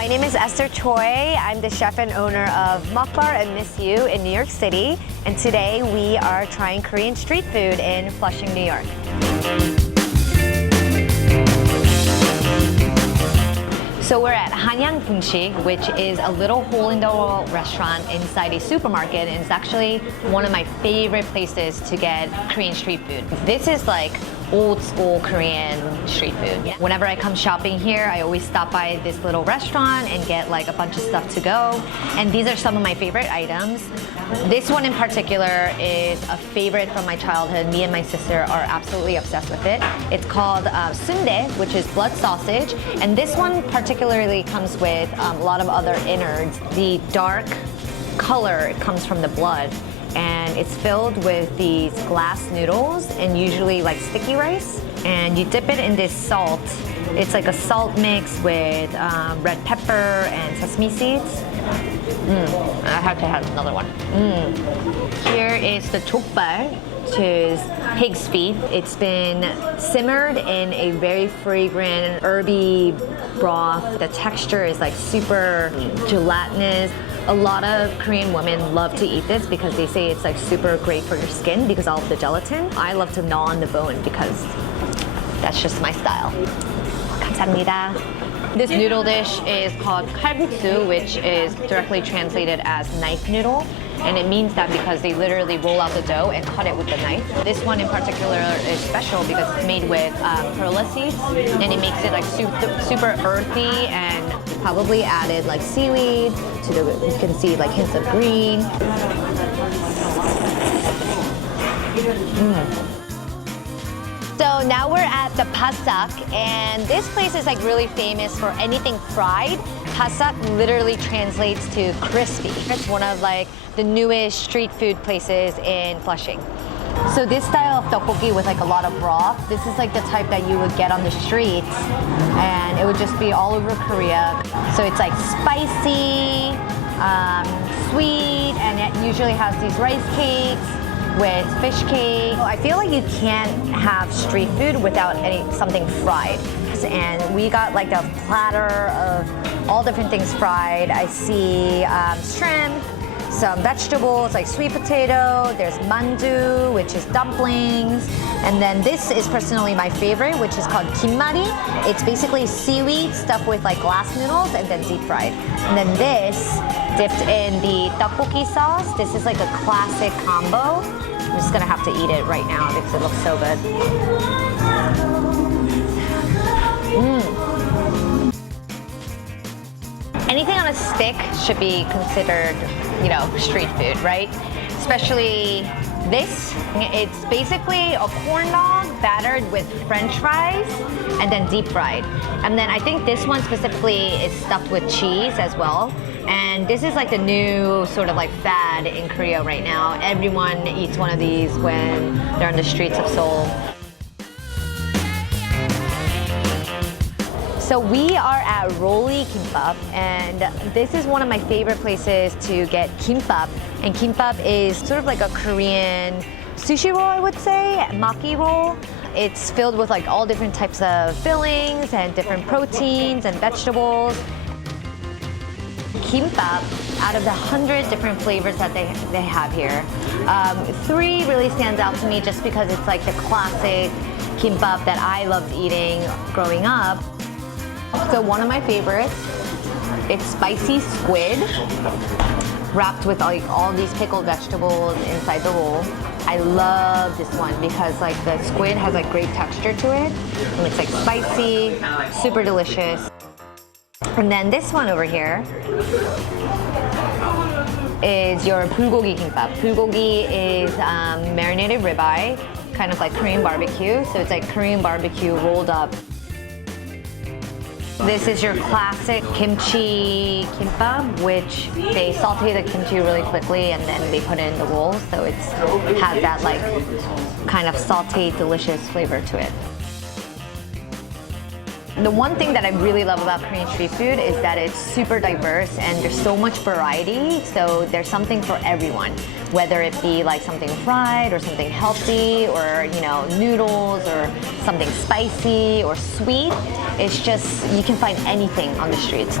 My name is Esther Choi. I'm the chef and owner of Måkbar and Miss You in New York City. And today we are trying Korean street food in Flushing, New York. So we're at Hanyang Bungshik, which is a little hole-in-the-wall restaurant inside a supermarket, and it's actually one of my favorite places to get Korean street food. This is like old school Korean street food. Whenever I come shopping here, I always stop by this little restaurant and get like a bunch of stuff to go. And these are some of my favorite items. This one in particular is a favorite from my childhood. Me and my sister are absolutely obsessed with it. It's called sundae, which is blood sausage. And this one particularly comes with a lot of other innards. The dark color comes from the blood. And it's filled with these glass noodles and usually like sticky rice. And you dip it in this salt. It's like a salt mix with red pepper and sesame seeds. I have to have another one. Here is the Måkbar, which is pig's feet. It's been simmered in a very fragrant, herby broth. The texture is like super gelatinous. A lot of Korean women love to eat this because they say it's like super great for your skin because of all of the gelatin. I love to gnaw on the bone because that's just my style. 감사합니다. This noodle dish is called kalguksu, which is directly translated as knife noodle. And it means that because they literally roll out the dough and cut it with the knife. This one in particular is special because it's made with perla seeds, and it makes it like super earthy, and probably added like seaweed to the, you can see like hints of green. So now we're at the Pasak, and this place is like really famous for anything fried. Pasak literally translates to crispy. It's one of like the newest street food places in Flushing. So this style of tteokbokki with like a lot of broth, this is like the type that you would get on the streets, and it would just be all over Korea. So it's like spicy, sweet, and it usually has these rice cakes with fish cake. I feel like you can't have street food without something fried. And we got like a platter of all different things fried. I see shrimp, some vegetables like sweet potato, there's mandu, which is dumplings, and then this is personally my favorite, which is called kimmari. It's basically seaweed stuffed with like glass noodles and then deep fried. And then this, dipped in the tteokbokki sauce. This is like a classic combo. I'm just gonna have to eat it right now because it looks so good. Anything on a stick should be considered, you know, street food, right? Especially this. It's basically a corn dog battered with French fries and then deep fried. And then I think this one specifically is stuffed with cheese as well. And this is like the new sort of like fad in Korea right now. Everyone eats one of these when they're on the streets of Seoul. So we are at Rolly Kimbap, and this is one of my favorite places to get kimbap. And kimbap is sort of like a Korean sushi roll, I would say, maki roll. It's filled with like all different types of fillings and different proteins and vegetables. Kimbap, out of the 100 different flavors that they have here, 3 really stands out to me just because it's like the classic kimbap that I loved eating growing up. So one of my favorites, it's spicy squid wrapped with like all these pickled vegetables inside the roll. I love this one because like the squid has like great texture to it, and it's like spicy, super delicious. And then this one over here is your bulgogi kimbap. Bulgogi is marinated ribeye, kind of like Korean barbecue. So it's like Korean barbecue rolled up. This is your classic kimchi kimbap, which they saute the kimchi really quickly and then they put it in the roll. So it has that like kind of sauteed, delicious flavor to it. The one thing that I really love about Korean street food is that it's super diverse and there's so much variety, so there's something for everyone. Whether it be like something fried or something healthy or, you know, noodles or something spicy or sweet, it's just, you can find anything on the streets.